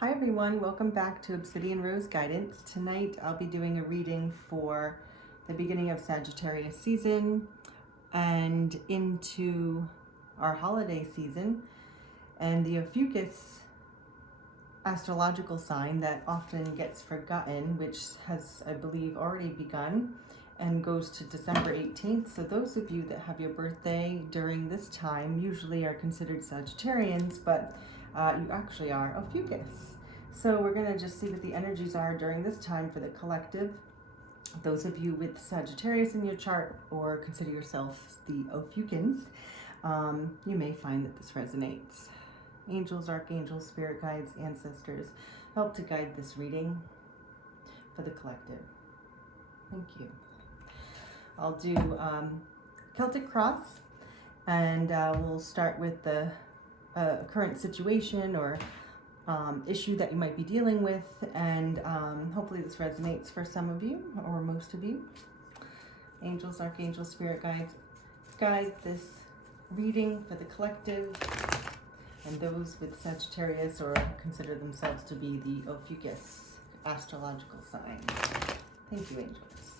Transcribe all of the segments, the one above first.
Hi everyone, welcome back to Obsidian Rose Guidance. Tonight I'll be doing a reading for the beginning of Sagittarius season and into our holiday season, and the Ophiuchus astrological sign that often gets forgotten, which has, I believe, already begun and goes to December 18th. So those of you that have your birthday during this time usually are considered Sagittarians, but you actually are Ophiuchus. So we're going to just see what the energies are during this time for the collective. Those of you with Sagittarius in your chart or consider yourself the Ophiuchans, you may find that this resonates. Angels, archangels, spirit guides, ancestors, help to guide this reading for the collective. Thank you. I'll do Celtic cross, and we'll start with the current situation or issue that you might be dealing with, and hopefully this resonates for some of you or most of you. Angels, archangels, spirit guides, guide this reading for the collective and those with Sagittarius or consider themselves to be the Ophiuchus astrological sign. Thank you, angels.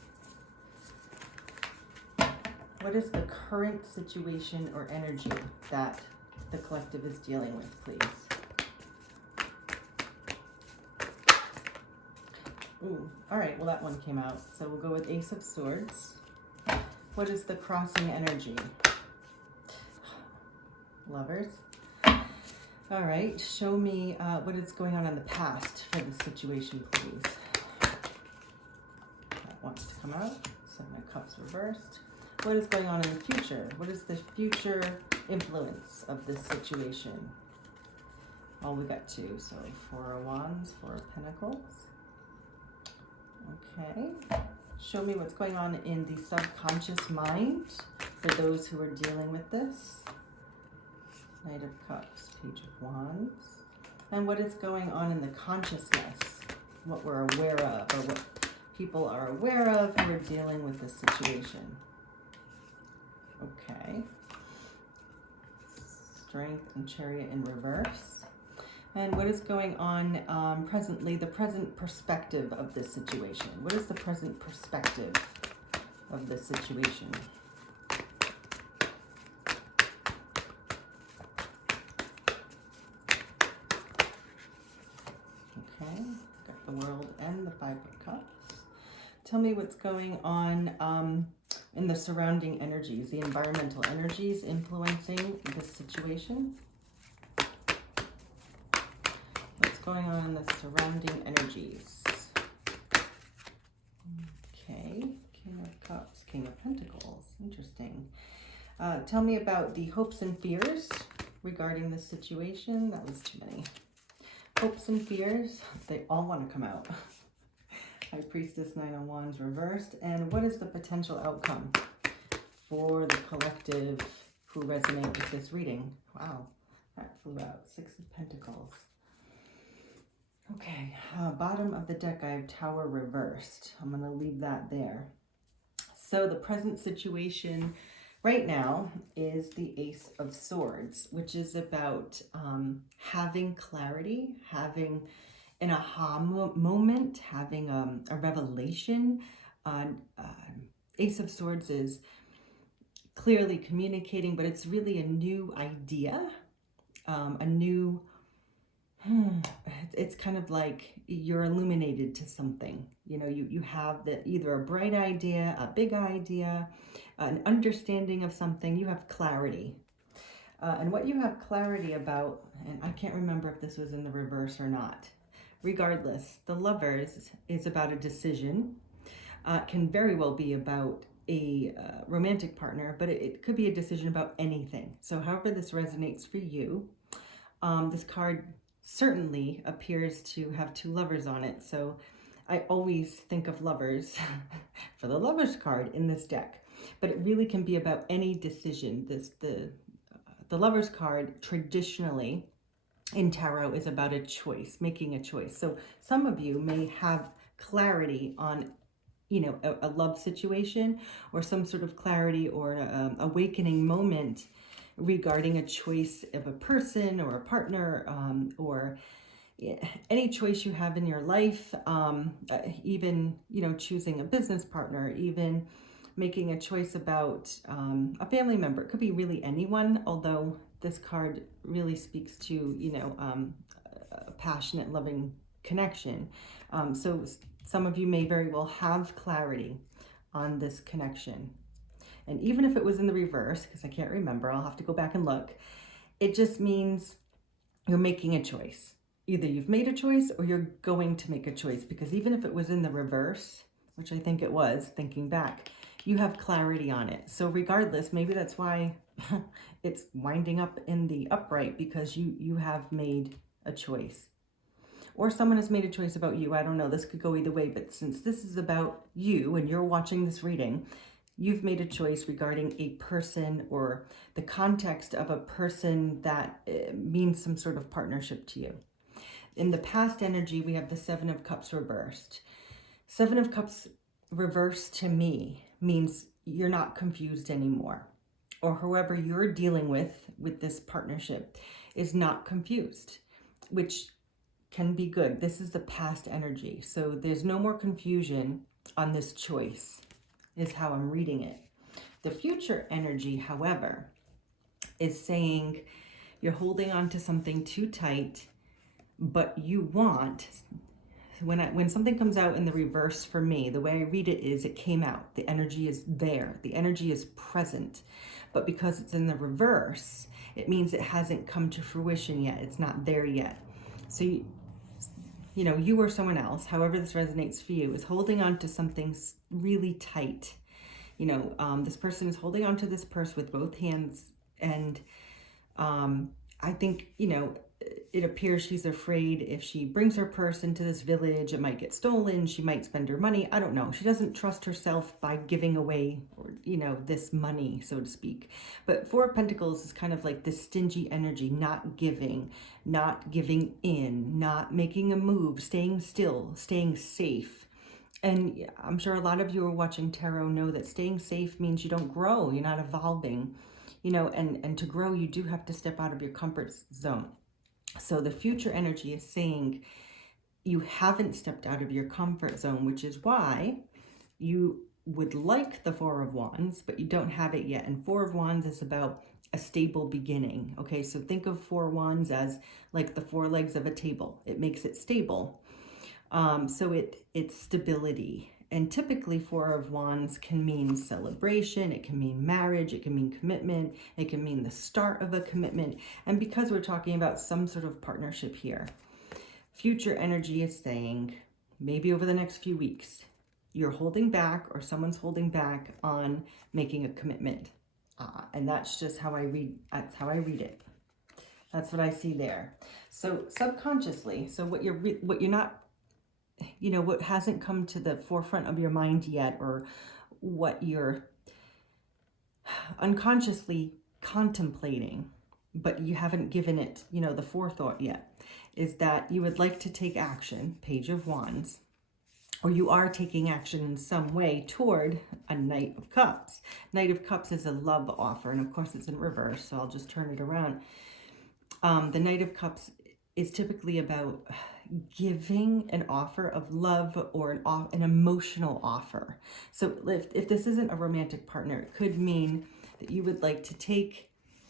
What is the current situation or energy that the collective is dealing with, please? Ooh, all right, well that one came out. So we'll go with Ace of Swords. What is the crossing energy? Lovers. All right, show me what is going on in the past for this situation, please. That wants to come out. Seven of Cups reversed. What is going on in the future? What is the future influence of this situation? Oh, we got two. So Four of Wands, Four of Pentacles. Okay. Show me what's going on in the subconscious mind for those who are dealing with this. Knight of Cups, Page of Wands. And what is going on in the consciousness? What we're aware of, or what people are aware of who are dealing with this situation. Okay. Strength and Chariot in reverse. And what is going on presently, the present perspective of this situation? What is the present perspective of this situation? Okay, got the World and the Five of Cups. Tell me what's going on in the surrounding energies, the environmental energies influencing this situation. What's going on in the surrounding energies? Okay, King of Cups, King of Pentacles. Interesting. Tell me about the hopes and fears regarding this situation. That was too many. Hopes and fears, they all want to come out. High Priestess, Nine of Wands reversed. And what is the potential outcome for the collective who resonate with this reading? Wow, that flew out. Six of Pentacles. Okay, bottom of the deck, I have Tower reversed. I'm going to leave that there. So the present situation right now is the Ace of Swords, which is about having clarity, having an aha moment, having a revelation. Ace of Swords is clearly communicating, but it's really a new idea, a new... It's kind of like you're illuminated to something. You know, you have either a bright idea, a big idea, an understanding of something. You have clarity. And what you have clarity about, and I can't remember if this was in the reverse or not. Regardless, the Lovers is about a decision. Can very well be about a romantic partner, but it could be a decision about anything. So however this resonates for you, this card certainly appears to have two lovers on it. So I always think of lovers for the Lovers card in this deck, but it really can be about any decision. The Lovers card traditionally in tarot is about a choice, making a choice. So some of you may have clarity on, you know, a love situation or some sort of clarity or an awakening moment regarding a choice of a person or a partner, or any choice you have in your life, even, choosing a business partner, even making a choice about a family member. It could be really anyone, although this card really speaks to, a passionate, loving connection. So some of you may very well have clarity on this connection. And even if it was in the reverse, because I can't remember, I'll have to go back and look, it just means you're making a choice. Either you've made a choice or you're going to make a choice, because even if it was in the reverse, which I think it was, thinking back, you have clarity on it. So regardless, maybe that's why it's winding up in the upright, because you have made a choice. Or someone has made a choice about you. I don't know, this could go either way, but since this is about you and you're watching this reading, you've made a choice regarding a person or the context of a person that means some sort of partnership to you. In the past energy, we have the Seven of Cups reversed. Seven of Cups reversed to me means you're not confused anymore, or whoever you're dealing with this partnership is not confused, which can be good. This is the past energy. So there's no more confusion on this choice, is how I'm reading it. The future energy, however, is saying you're holding on to something too tight, but you want, when something comes out in the reverse for me, the way I read it is it came out. The energy is there. The energy is present. But because it's in the reverse, it means it hasn't come to fruition yet. It's not there yet. So you or someone else, however this resonates for you, is holding on to something really tight. This person is holding on to this purse with both hands, and I think, it appears she's afraid if she brings her purse into this village, it might get stolen, she might spend her money, I don't know. She doesn't trust herself by giving away, this money, so to speak. But Four of Pentacles is kind of like this stingy energy, not giving in, not making a move, staying still, staying safe. And I'm sure a lot of you who are watching tarot know that staying safe means you don't grow, you're not evolving, and to grow, you do have to step out of your comfort zone. So the future energy is saying you haven't stepped out of your comfort zone, which is why you would like the Four of Wands, but you don't have it yet. And Four of Wands is about a stable beginning. Okay, so think of Four Wands as like the four legs of a table. It makes it stable. So it's stability. And typically Four of Wands can mean celebration, it can mean marriage, it can mean commitment, it can mean the start of a commitment. And because we're talking about some sort of partnership here, future energy is saying maybe over the next few weeks, you're holding back or someone's holding back on making a commitment. And that's just how I read, that's how I read it. That's what I see there. So subconsciously, so what you're not, what hasn't come to the forefront of your mind yet, or what you're unconsciously contemplating, but you haven't given it, the forethought yet, is that you would like to take action, Page of Wands, or you are taking action in some way toward a Knight of Cups. Knight of Cups is a love offer, and of course it's in reverse, so I'll just turn it around. The Knight of Cups is typically about giving an offer of love or an emotional offer. So if this isn't a romantic partner, it could mean that you would like to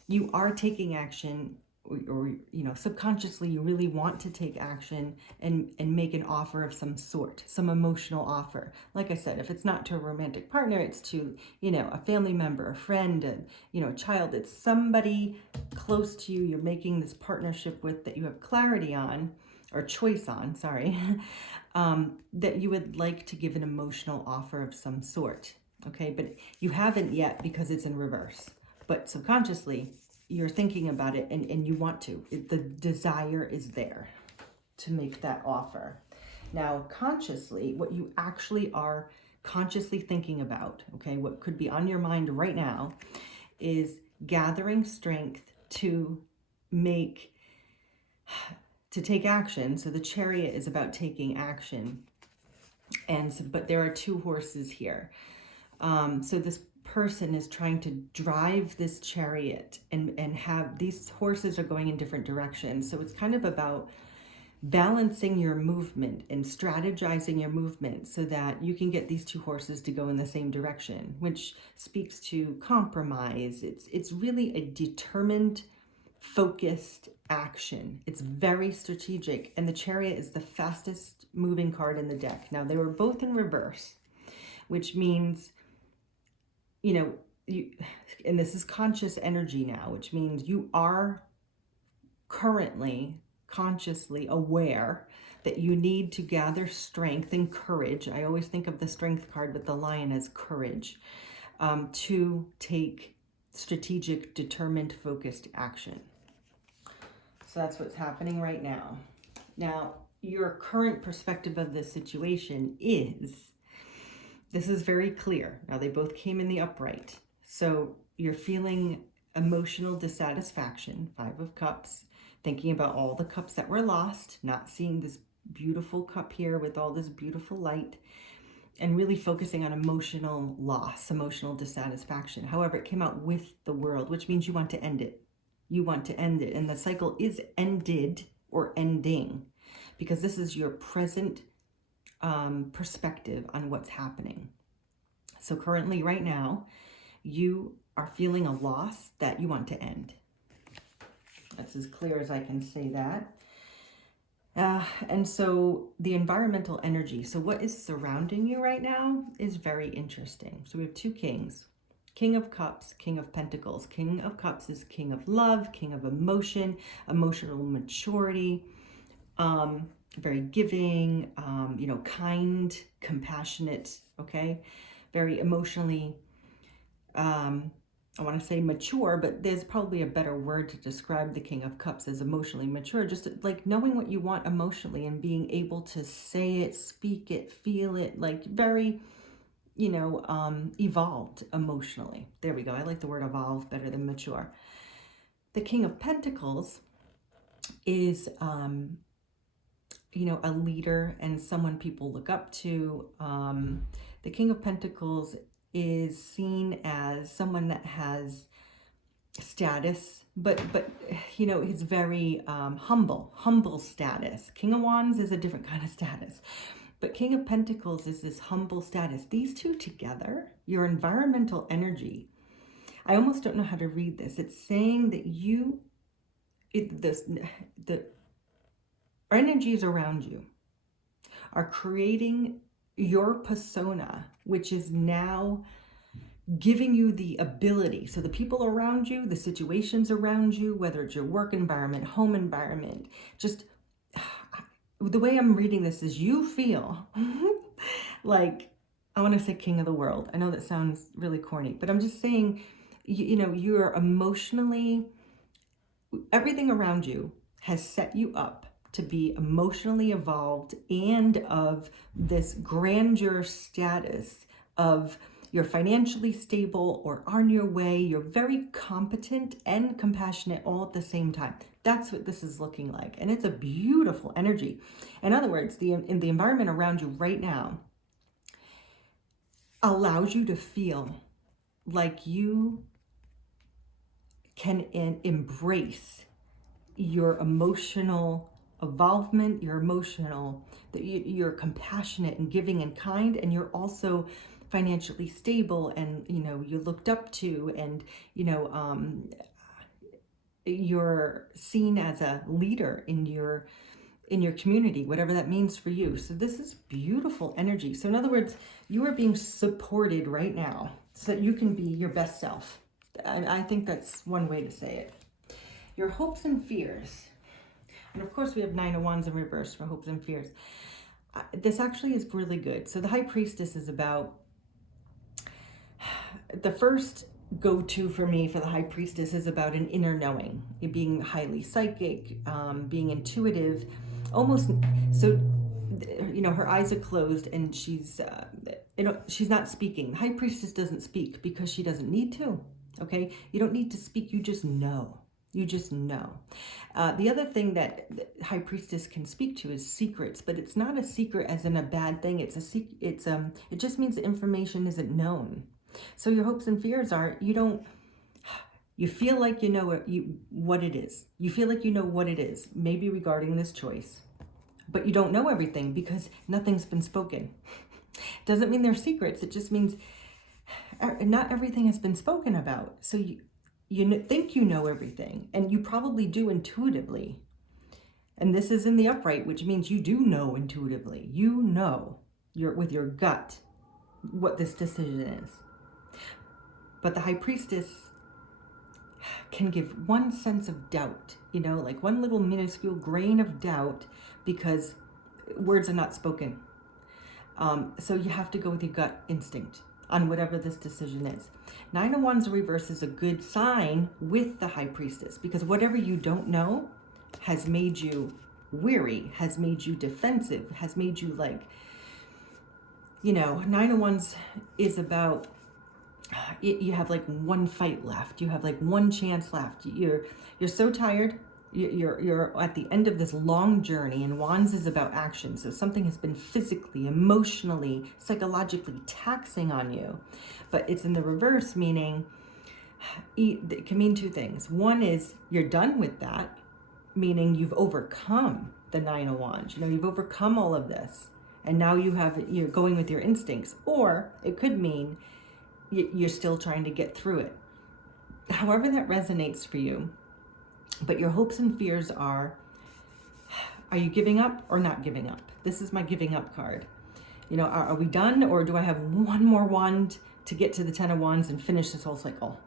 you are taking action, or subconsciously you really want to take action and make an offer of some sort, some emotional offer. Like I said, if it's not to a romantic partner, it's to, a family member, a friend, a child. It's somebody close to you you're making this partnership with that you have clarity on, or choice on, sorry, that you would like to give an emotional offer of some sort, okay? But you haven't yet because it's in reverse. But subconsciously, you're thinking about it and you want to. The desire is there to make that offer. Now, consciously, what you actually are consciously thinking about, okay, what could be on your mind right now, is gathering strength to take action. So the Chariot is about taking action. But there are two horses here. So this person is trying to drive this chariot and have these horses are going in different directions. So it's kind of about balancing your movement and strategizing your movement so that you can get these two horses to go in the same direction, which speaks to compromise. It's really a determined, focused action. It's very strategic, and the Chariot is the fastest moving card in the deck. Now, they were both in reverse, which means, and this is conscious energy now, which means you are currently consciously aware that you need to gather strength and courage. I always think of the strength card with the lion as courage, to take strategic, determined, focused action. So that's what's happening right now. Now, your current perspective of this situation is, this is very clear. Now, they both came in the upright. So you're feeling emotional dissatisfaction, 5 of Cups, thinking about all the cups that were lost, not seeing this beautiful cup here with all this beautiful light, and really focusing on emotional loss, emotional dissatisfaction. However, it came out with the World, which means you want to end it. You want to end it. And the cycle is ended or ending, because this is your present perspective on what's happening. So currently, right now, you are feeling a loss that you want to end. That's as clear as I can say that. And so the environmental energy, so what is surrounding you right now is very interesting. So we have 2 kings, King of Cups, King of Pentacles. King of Cups is king of love, king of emotion, emotional maturity, very giving, kind, compassionate, okay? Very emotionally, I want to say mature, but there's probably a better word to describe the King of Cups as emotionally mature. Just like knowing what you want emotionally and being able to say it, speak it, feel it, like very, evolved emotionally. There we go. I like the word evolve better than mature. The King of Pentacles is, a leader and someone people look up to. The King of Pentacles is seen as someone that has status, but he's very humble status. King of Wands is a different kind of status, but King of Pentacles is this humble status. These two together, your environmental energy, I almost don't know how to read this. It's saying that the energies around you are creating your persona, which is now giving you the ability. So the people around you, the situations around you, whether it's your work environment, home environment, just the way I'm reading this is you feel like, I want to say king of the world. I know that sounds really corny, but I'm just saying, you're emotionally, everything around you has set you up to be emotionally evolved and of this grandeur status of you're financially stable or on your way. You're very competent and compassionate all at the same time. That's what this is looking like. And it's a beautiful energy. In other words, in the environment around you right now allows you to feel like you can embrace your emotional involvement, you're compassionate and giving and kind, and you're also financially stable, and you're looked up to, and you're seen as a leader in your community, whatever that means for you. So this is beautiful energy. So in other words, you are being supported right now so that you can be your best self. I think that's one way to say it. Your hopes and fears. And of course, we have 9 of Wands in reverse for hopes and fears. This actually is really good. So the High Priestess is about, the first go-to for me for the High Priestess is about an inner knowing, being highly psychic, being intuitive, almost, so, her eyes are closed and she's not speaking. The High Priestess doesn't speak because she doesn't need to, okay? You don't need to speak, you just know. You just know. The other thing that High Priestess can speak to is secrets, but it's not a secret as in a bad thing. It just means the information isn't known. So your hopes and fears are, you feel like you know what it is. You feel like you know what it is, maybe regarding this choice. but you don't know everything because nothing's been spoken. Doesn't mean they're secrets. It just means not everything has been spoken about. So you think you know everything, and you probably do intuitively. And this is in the upright, which means you do know intuitively. You know with your gut what this decision is. But the high priestess can give one sense of doubt, like one little minuscule grain of doubt, because words are not spoken. So you have to go with your gut instinct on whatever this decision is. Nine of Wands reverse is a good sign with the high priestess, because whatever you don't know has made you weary, has made you defensive, has made you Nine of Wands is about, you have like one fight left. You have like one chance left. You're so tired. You're at the end of this long journey, and Wands is about action. So something has been physically, emotionally, psychologically taxing on you, but it's in the reverse, meaning it can mean two things. One is you're done with that, meaning you've overcome the Nine of Wands. You've overcome all of this, and now you're going with your instincts. Or it could mean you're still trying to get through it. However that resonates for you. But your hopes and fears are you giving up or not giving up? This is my giving up card. Are we done, or do I have one more wand to get to the Ten of Wands and finish this whole cycle?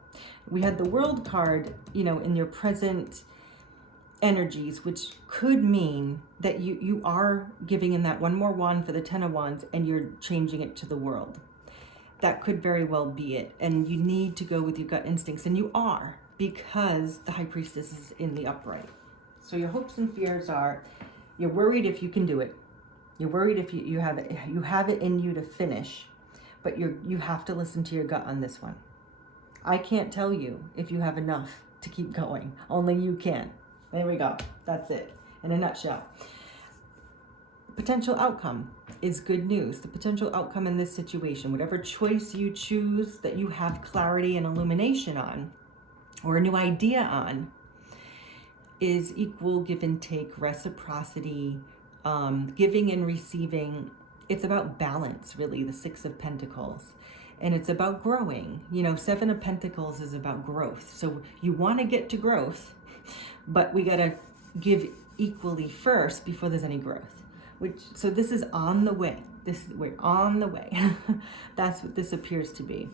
We had the World card, in your present energies, which could mean that you are giving in that one more wand for the Ten of Wands, and you're changing it to the World. That could very well be it. And you need to go with your gut instincts, and you are, because the high priestess is in the upright. So your hopes and fears are, you're worried if you can do it. You're worried if you have it in you to finish, but you have to listen to your gut on this one. I can't tell you if you have enough to keep going. Only you can. There we go. That's it in a nutshell. Potential outcome is good news. The potential outcome in this situation, whatever choice you choose that you have clarity and illumination on, or a new idea on, is equal give and take, reciprocity, giving and receiving. It's about balance, really, the Six of Pentacles. And it's about growing. Seven of Pentacles is about growth. So you want to get to growth, but we got to give equally first before there's any growth. So this is on the way. We're on the way. That's what this appears to be.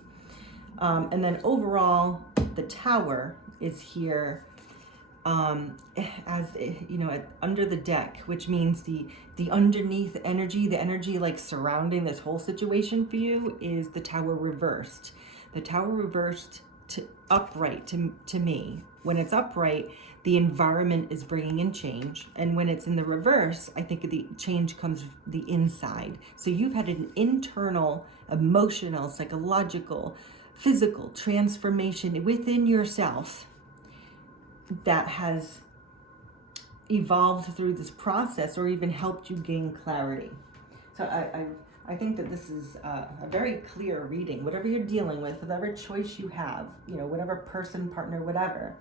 And then overall, the Tower is here as under the deck, which means the underneath energy, the energy like surrounding this whole situation for you, is the Tower reversed. The Tower reversed to upright to me. When it's upright, the environment is bringing in change, and when it's in the reverse, I think the change comes from the inside. So you've had an internal, emotional, psychological, physical transformation within yourself that has evolved through this process, or even helped you gain clarity. So I think that this is a very clear reading. Whatever you're dealing with, whatever choice you have, whatever person, partner, whatever,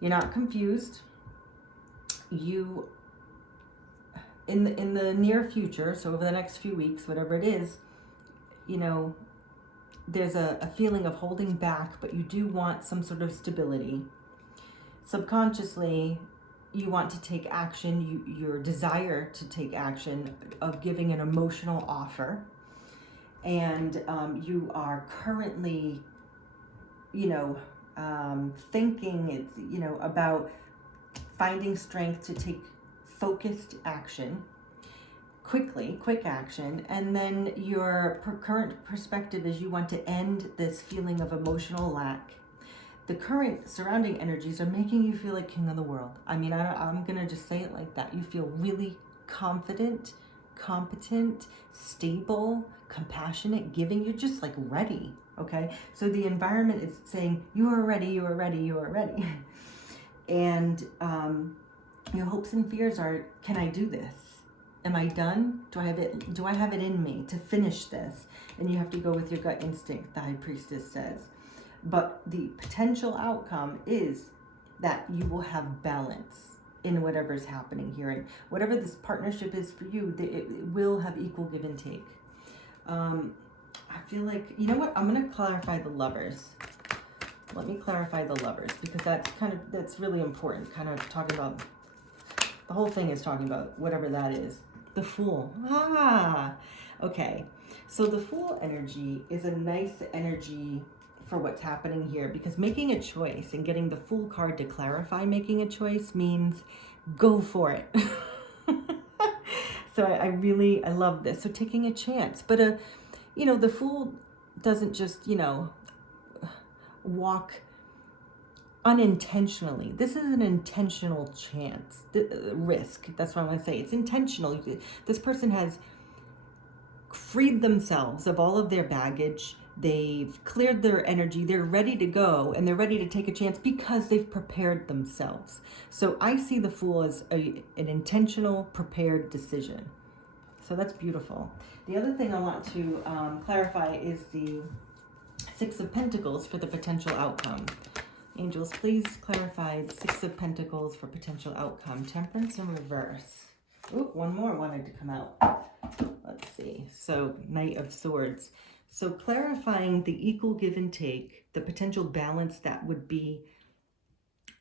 you're not confused. You, in the near future, so over the next few weeks, whatever it is, there's a feeling of holding back, but you do want some sort of stability. Subconsciously, you want to take action, your desire to take action of giving an emotional offer. And you are currently, thinking it's, about finding strength to take focused action, quick action. And then your current perspective is you want to end this feeling of emotional lack. The current surrounding energies are making you feel like king of the world. I'm going to just say it like that. You feel really confident, competent, stable, compassionate, giving. You're just like ready, okay? So the environment is saying, you are ready, you are ready, you are ready. And your hopes and fears are, can I do this? Am I done? Do I have it in me to finish this? And you have to go with your gut instinct, the High Priestess says. But the potential outcome is that you will have balance. in whatever's happening here. And whatever this partnership is for you, it will have equal give and take. I feel like, you know what? I'm going to clarify the Lovers. Let me clarify the Lovers, because that's really important. Kind of talking about, the whole thing is talking about whatever that is. The Fool. Okay. So the Fool energy is a nice energy for what's happening here, because making a choice and getting the Fool card to clarify making a choice means go for it. So I love this. So taking a chance, but you know, the Fool doesn't just, you know, walk unintentionally. This is an intentional chance, risk. That's what I want to say. It's intentional. This person has freed themselves of all of their baggage. They've cleared their energy. They're ready to go, and they're ready to take a chance because they've prepared themselves. So I see the Fool as an intentional, prepared decision. So that's beautiful. The other thing I want to clarify is the Six of Pentacles for the potential outcome. Angels, please clarify the Six of Pentacles for potential outcome. Temperance in reverse. Ooh, one more wanted to come out. Let's see. So Knight of Swords. So clarifying the equal give and take, the potential balance that would be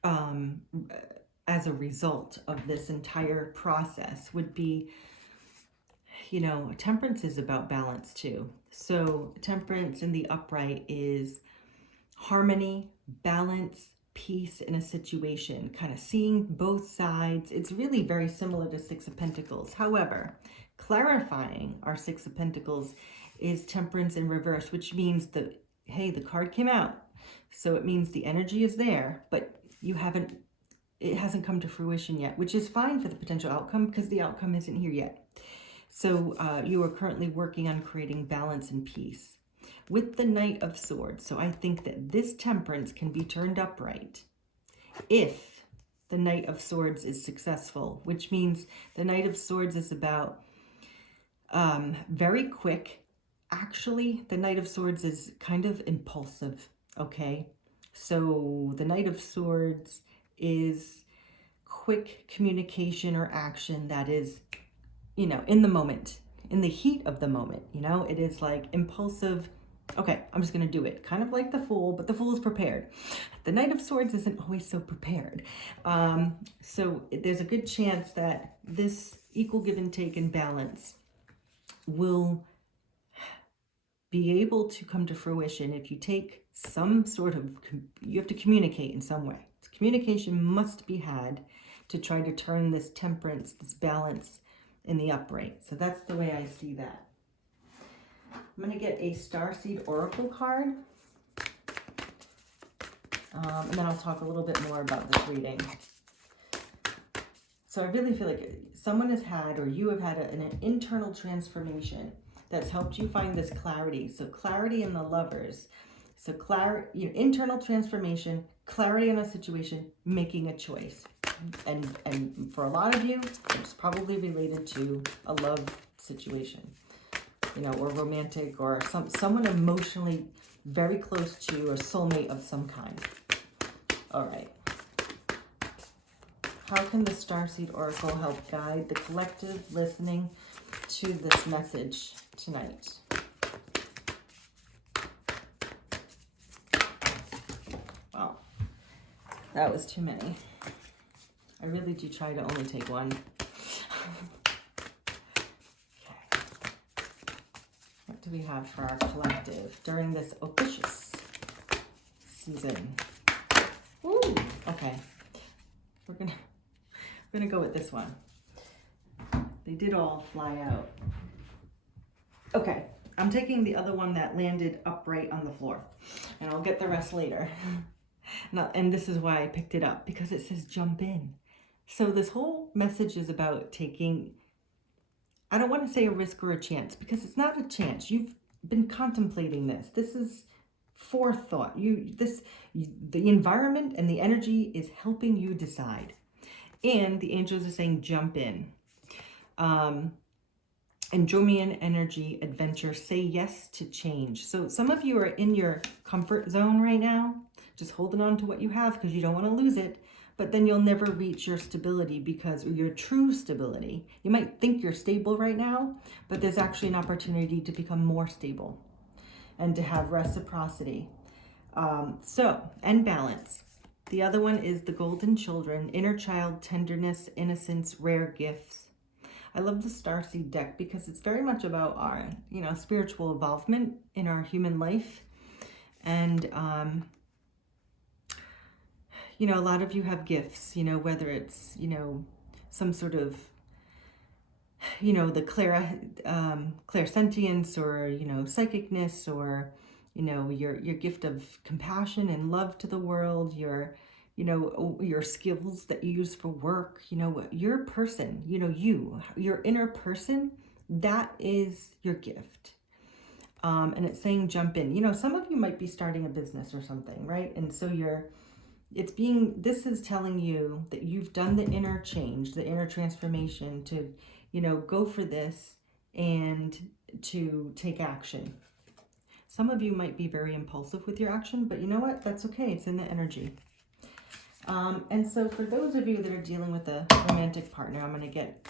as a result of this entire process would be, you know, Temperance is about balance too. So Temperance in the upright is harmony, balance, peace in a situation, kind of seeing both sides. It's really very similar to Six of Pentacles. However, clarifying our Six of Pentacles is Temperance in reverse, which means that, hey, the card came out. So it means the energy is there, but it hasn't come to fruition yet, which is fine for the potential outcome because the outcome isn't here yet. So you are currently working on creating balance and peace with the Knight of Swords. So I think that this Temperance can be turned upright if the Knight of Swords is successful, which means the Knight of Swords is about very quick. Actually, the Knight of Swords is kind of impulsive, okay? So the Knight of Swords is quick communication or action that is, you know, in the moment, in the heat of the moment, you know? It is like impulsive, okay, I'm just gonna do it. Kind of like the Fool, but the Fool is prepared. The Knight of Swords isn't always so prepared. So there's a good chance that this equal give and take and balance will be able to come to fruition if you take some sort of, you have to communicate in some way. Communication must be had to try to turn this Temperance, this balance in the upright. So that's the way I see that. I'm going to get a Starseed Oracle card. And then I'll talk a little bit more about this reading. So I really feel like someone has had, or you have had an internal transformation that's helped you find this clarity. So clarity in the Lovers. So internal transformation, clarity in a situation, making a choice. And for a lot of you, it's probably related to a love situation, you know, or romantic, or someone emotionally very close to you, a soulmate of some kind. All right. How can the Starseed Oracle help guide the collective listening to this message tonight? Wow, that was too many. I really do try to only take one. Okay. What do we have for our collective during this Ophiuchus season? Ooh, okay. We're gonna go with this one. They did all fly out. Okay, I'm taking the other one that landed upright on the floor, and I'll get the rest later. And this is why I picked it up, because it says jump in. So this whole message is about taking, I don't want to say a risk or a chance, because it's not a chance. You've been contemplating this. This is forethought. The environment and the energy is helping you decide. And the angels are saying jump in. Andromean energy, adventure, say yes to change. So some of you are in your comfort zone right now, just holding on to what you have because you don't want to lose it. but then you'll never reach your stability or your true stability. You might think you're stable right now, but there's actually an opportunity to become more stable and to have reciprocity. And balance. The other one is the golden children, inner child, tenderness, innocence, rare gifts. I love the Starseed deck because it's very much about our, spiritual involvement in our human life. And, a lot of you have gifts, whether it's, some sort of, the clairsentience or, psychicness, or, your gift of compassion and love to the world, your skills that you use for work, your person, your inner person, that is your gift. And it's saying jump in. Some of you might be starting a business or something, right? And so this is telling you that you've done the inner change, the inner transformation to, go for this and to take action. Some of you might be very impulsive with your action, but you know what? That's okay. It's in the energy. And so for those of you that are dealing with a romantic partner, I'm going to get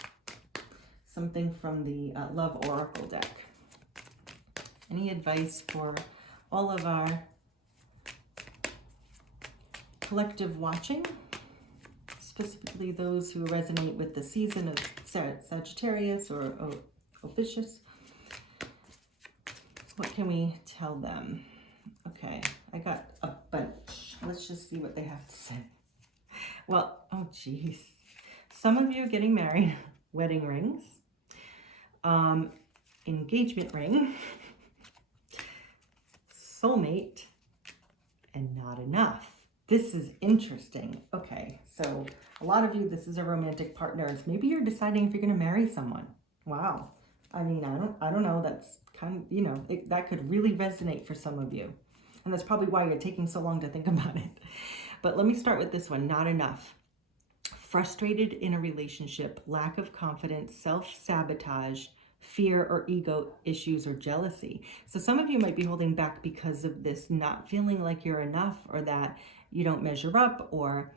something from the Love Oracle deck. Any advice for all of our collective watching, specifically those who resonate with the season of Sagittarius or Ophiuchus? What can we tell them? Okay, I got a bunch. Let's just see what they have to say. Well, oh geez. Some of you are getting married, wedding rings, engagement ring, soulmate, and not enough. This is interesting. Okay, so a lot of you, this is a romantic partner. Maybe you're deciding if you're going to marry someone. Wow. I mean, I don't know. That's kind of, that could really resonate for some of you. And that's probably why you're taking so long to think about it. But let me start with this one, not enough. Frustrated in a relationship, lack of confidence, self-sabotage, fear or ego issues, or jealousy. So some of you might be holding back because of this, not feeling like you're enough, or that you don't measure up, or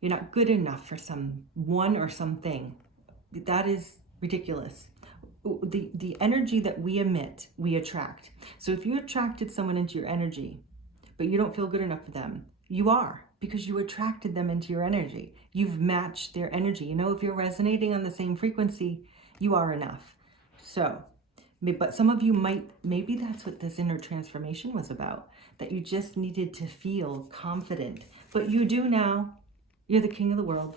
you're not good enough for someone or something. That is ridiculous. The energy that we emit, we attract. So if you attracted someone into your energy, but you don't feel good enough for them, you are, because you attracted them into your energy. You've matched their energy. If you're resonating on the same frequency, you are enough. So, but some of you maybe that's what this inner transformation was about, that you just needed to feel confident. But you do now. You're the king of the world.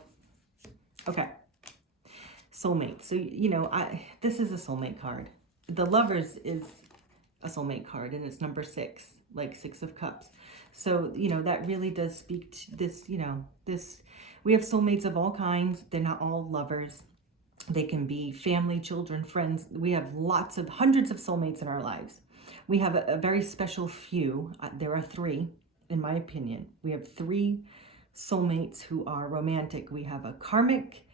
Okay. Soulmate. So, this is a soulmate card. The Lovers is a soulmate card, and it's number 6, like 6 of Cups. So, that really does speak to this, we have soulmates of all kinds. They're not all lovers. They can be family, children, friends. We have hundreds of soulmates in our lives. We have a very special few. There are 3, in my opinion. We have 3 soulmates who are romantic. We have a karmic,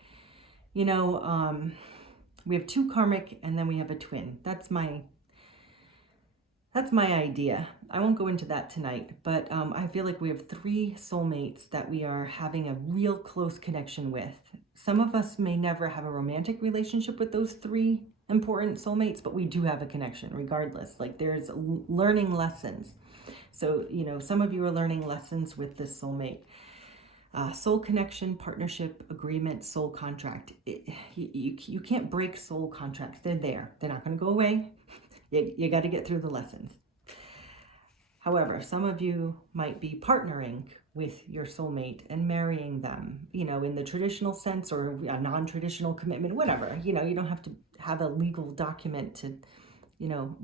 we have 2 karmic, and then we have a twin. That's my idea. I won't go into that tonight, but I feel like we have 3 soulmates that we are having a real close connection with. Some of us may never have a romantic relationship with those 3 important soulmates, but we do have a connection regardless. Like, there's learning lessons. So, some of you are learning lessons with this soulmate. Soul connection, partnership, agreement, soul contract. You can't break soul contracts. They're there. They're not going to go away. You got to get through the lessons. However, some of you might be partnering with your soulmate and marrying them, in the traditional sense, or a non-traditional commitment, whatever. You don't have to have a legal document to,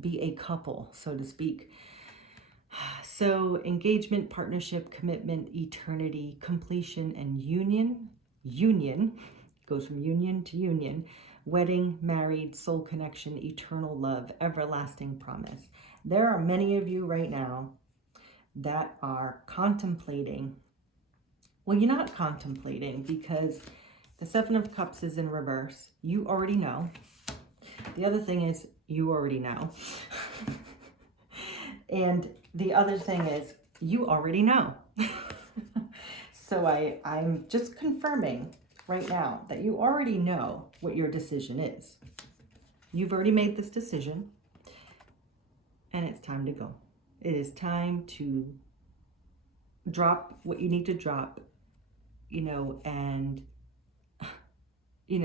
be a couple, so to speak. So engagement, partnership, commitment, eternity, completion, and union. Union goes from union to union. Wedding, married, soul connection, eternal love, everlasting promise. There are many of you right now that are contemplating. Well, you're not contemplating because the 7 of Cups is in reverse. You already know. The other thing is you already know. And the other thing is you already know. So I'm just confirming right now that you already know what your decision is. You've already made this decision, and it's time to go. It is time to drop what you need to drop, and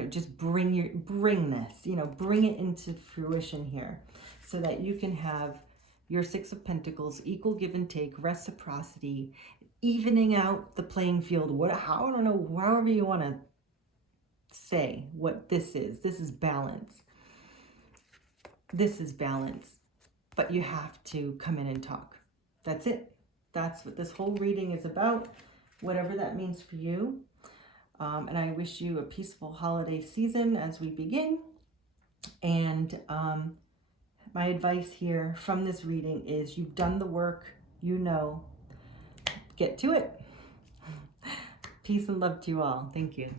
just bring this, bring it into fruition here, so that you can have your Six of Pentacles, equal give and take, reciprocity, evening out the playing field. I don't know, however you want to say what this is. This is balance. This is balance. But you have to come in and talk. That's it. That's what this whole reading is about, whatever that means for you. And I wish you a peaceful holiday season as we begin. And my advice here from this reading is, you've done the work, get to it. Peace and love to you all. Thank you.